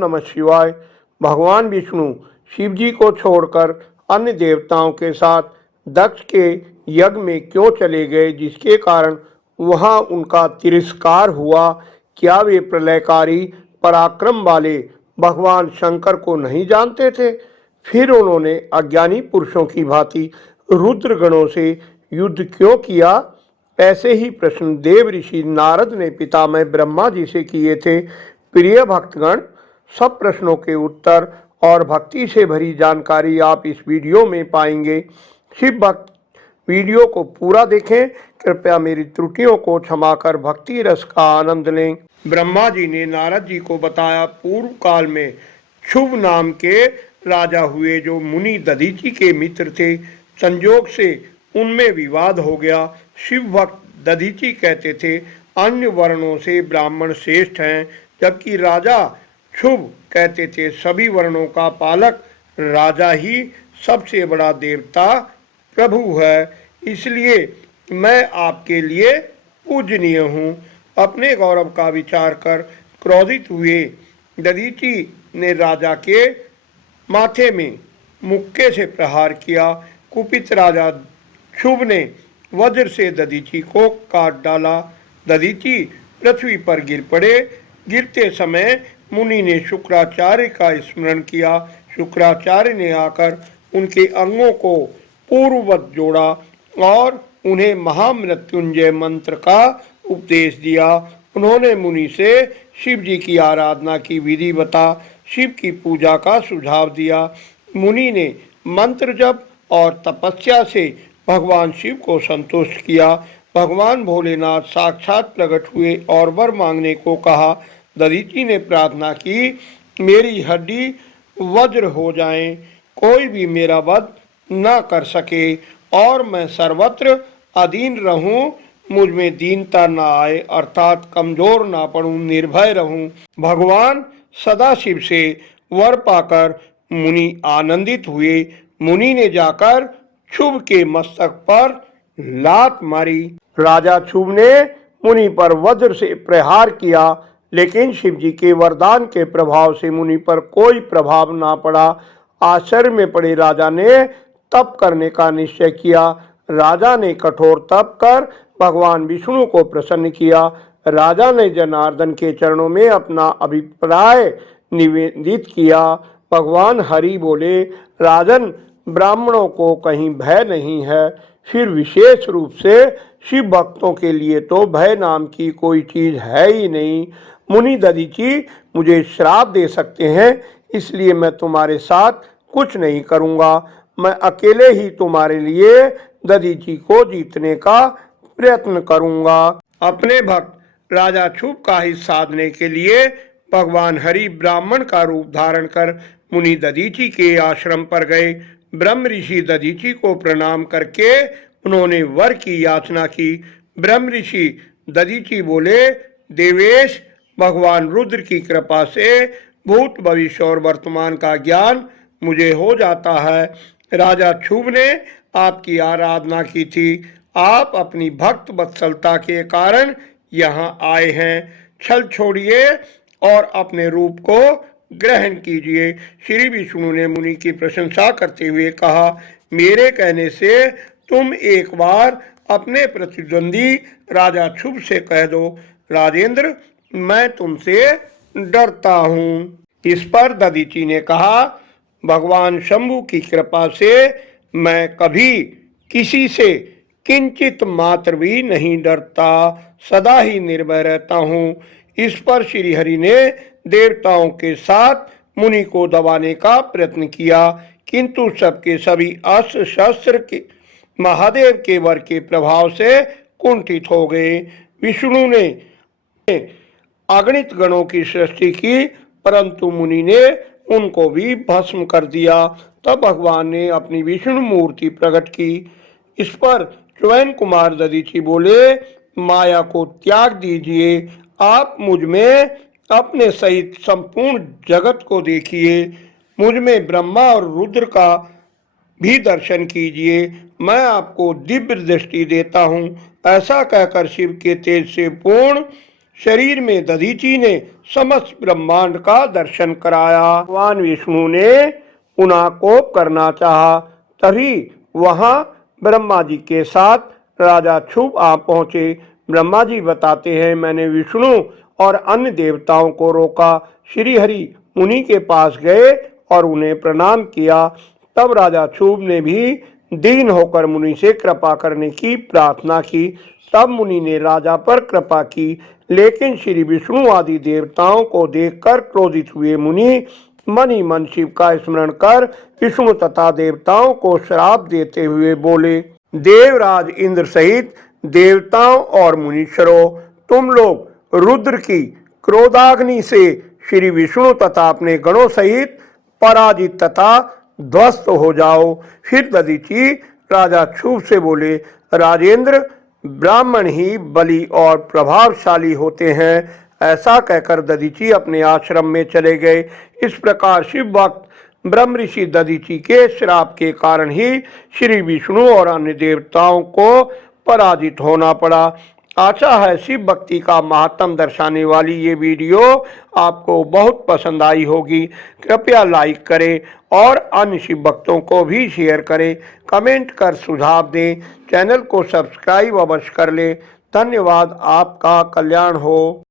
नमः शिवाय। भगवान विष्णु शिव जी को छोड़कर अन्य देवताओं के साथ दक्ष के यज्ञ में क्यों चले गए, जिसके कारण वहां उनका तिरस्कार हुआ? क्या वे प्रलयकारी पराक्रम वाले भगवान शंकर को नहीं जानते थे? फिर उन्होंने अज्ञानी पुरुषों की भांति रुद्र गणों से युद्ध क्यों किया? ऐसे ही प्रश्न देव ऋषि नारद ने पितामह ब्रह्मा जी से किए थे। प्रिय भक्तगण, सब प्रश्नों के उत्तर और भक्ति से भरी जानकारी आप इस वीडियो में पाएंगे। शिव भक्त वीडियो को पूरा देखें। कृपया मेरी त्रुटियों को क्षमा कर भक्ति रस का आनंद लें। ब्रह्मा जी ने नारद जी को बताया, पूर्व काल में शुभ नाम के राजा हुए, जो मुनि दधीचि के मित्र थे। संयोग से उनमें विवाद हो गया। शिव भक्त दधीचि कहते थे, अन्य वर्णों से ब्राह्मण श्रेष्ठ हैं, जबकि राजा शुभ कहते थे, सभी वर्णों का पालक राजा ही सबसे बड़ा देवता प्रभु है, इसलिए मैं आपके लिए पूजनीय हूँ। अपने गौरव का विचार कर क्रोधित हुए दधीचि ने राजा के माथे में मुक्के से प्रहार किया। कुपित राजा शुभ ने वज्र से दधीचि को काट डाला। दधीचि पृथ्वी पर गिर पड़े। गिरते समय मुनि ने शुक्राचार्य का स्मरण किया। शुक्राचार्य ने आकर उनके अंगों को पूर्ववत जोड़ा और उन्हें महामृत्युंजय मंत्र का उपदेश दिया। उन्होंने मुनि से शिव जी की आराधना की विधि बता शिव की पूजा का सुझाव दिया। मुनि ने मंत्र जप और तपस्या से भगवान शिव को संतुष्ट किया। भगवान भोलेनाथ साक्षात प्रकट हुए और वर मांगने को कहा। दधीचि ने प्रार्थना की, मेरी हड्डी वज्र हो जाए, कोई भी मेरा वध न कर सके और मैं सर्वत्र अधीन रहूं, मुझ में दीनता न आए, अर्थात कमजोर ना पड़ूं, निर्भय रहूं। भगवान सदाशिव से वर पाकर मुनि आनंदित हुए। मुनि ने जाकर शुभ के मस्तक पर लात मारी। राजा शुभ ने मुनि पर वज्र से प्रहार किया, लेकिन शिव जी के वरदान के प्रभाव से मुनि पर कोई प्रभाव ना पड़ा। आश्चर्य में पड़े राजा ने तप करने का निश्चय किया। राजा ने कठोर तप कर भगवान विष्णु को प्रसन्न किया। राजा ने जनार्दन के चरणों में अपना अभिप्राय निवेदित किया। भगवान हरि बोले, राजन, ब्राह्मणों को कहीं भय नहीं है, फिर विशेष रूप से शिव भक्तों के लिए तो भय नाम की कोई चीज है ही नहीं। मुनि दधीचि मुझे श्राप दे सकते हैं, इसलिए मैं तुम्हारे साथ कुछ नहीं करूंगा। मैं अकेले ही तुम्हारे लिए दधीचि को जीतने का प्रयत्न करूंगा। अपने भक्त राजा शुभ का हित साधने के लिए भगवान हरि ब्राह्मण का रूप धारण कर मुनि दधीचि के आश्रम पर गए। ब्रह्म ऋषि दधीचि को प्रणाम करके उन्होंने वर की याचना की। ब्रह्म ऋषि दधीचि बोले, देवेश, भगवान रुद्र की कृपा से भूत भविष्य और वर्तमान का ज्ञान मुझे हो जाता है। राजा शुभ ने आपकी आराधना की थी। आप अपनी भक्त वत्सलता के कारण यहाँ आए हैं। छल छोड़िए और अपने रूप को ग्रहण कीजिए। श्री विष्णु ने मुनि की प्रशंसा करते हुए कहा, मेरे कहने से तुम एक बार अपने प्रतिद्वंदी राजा शुभ से कह दो, राजेंद्र, मैं तुमसे डरता हूँ। इस पर दधीचि ने कहा, भगवान शंभु की कृपा से मैं कभी किसी से किंचित मात्र भी नहीं डरता, सदा ही निर्भय रहता हूँ। इस पर श्री हरि ने देवताओं के साथ मुनि को दबाने का प्रयत्न किया, किंतु सबके सभी अस्त्र शस्त्र के महादेव के वर के प्रभाव से कुंठित हो गए। विष्णु ने अगणित गणों की सृष्टि की, परंतु मुनि ने उनको भी भस्म कर दिया। तब भगवान ने अपनी विष्णु मूर्ति प्रकट की। इस पर च्यवन कुमार दधीचि बोले, माया को त्याग दीजिए, आप मुझ में अपने सहित संपूर्ण जगत को देखिए, मुझ में ब्रह्मा और रुद्र का भी दर्शन कीजिए, मैं आपको दिव्य दृष्टि देता हूँ। ऐसा कहकर शिव के तेज से पूर्ण शरीर में दधीची ने समस्त ब्रह्मांड का दर्शन कराया। भगवान विष्णु ने उनाकोप करना चाहा, तभी वहां ब्रह्मा जी के साथ राजा क्षुभ आ पहुंचे। ब्रह्मा जी बताते हैं, मैंने विष्णु और अन्य देवताओं को रोका। श्री हरि मुनि के पास गए और उन्हें प्रणाम किया। तब राजा क्षुभ ने भी दीन होकर मुनि से कृपा करने की प्रार्थना की। तब मुनि ने राजा पर कृपा की, लेकिन श्री विष्णु आदि देवताओं को देखकर क्रोधित हुए मुनि मन ही मन शिव का स्मरण कर विष्णु तथा देवताओं को श्राप देते हुए बोले, देवराज इंद्र सहित देवताओं और मुनीश्वरों, तुम लोग रुद्र की क्रोधाग्नि से श्री विष्णु तथा अपने गणों सहित पराजित तथा ध्वस्त हो जाओ। फिर दधीची राजा क्षुभ से बोले, राजेंद्र, ब्राह्मण ही बली और प्रभावशाली होते हैं। ऐसा कहकर दधीची अपने आश्रम में चले गए। इस प्रकार शिव भक्त ब्रह्म ऋषि दधीची के श्राप के कारण ही श्री विष्णु और अन्य देवताओं को पराजित होना पड़ा। आशा है शिव भक्ति का महात्म दर्शाने वाली ये वीडियो आपको बहुत पसंद आई होगी। कृपया लाइक करें और अन्य शिव भक्तों को भी शेयर करें, कमेंट कर सुझाव दें, चैनल को सब्सक्राइब अवश्य कर लें। धन्यवाद। आपका कल्याण हो।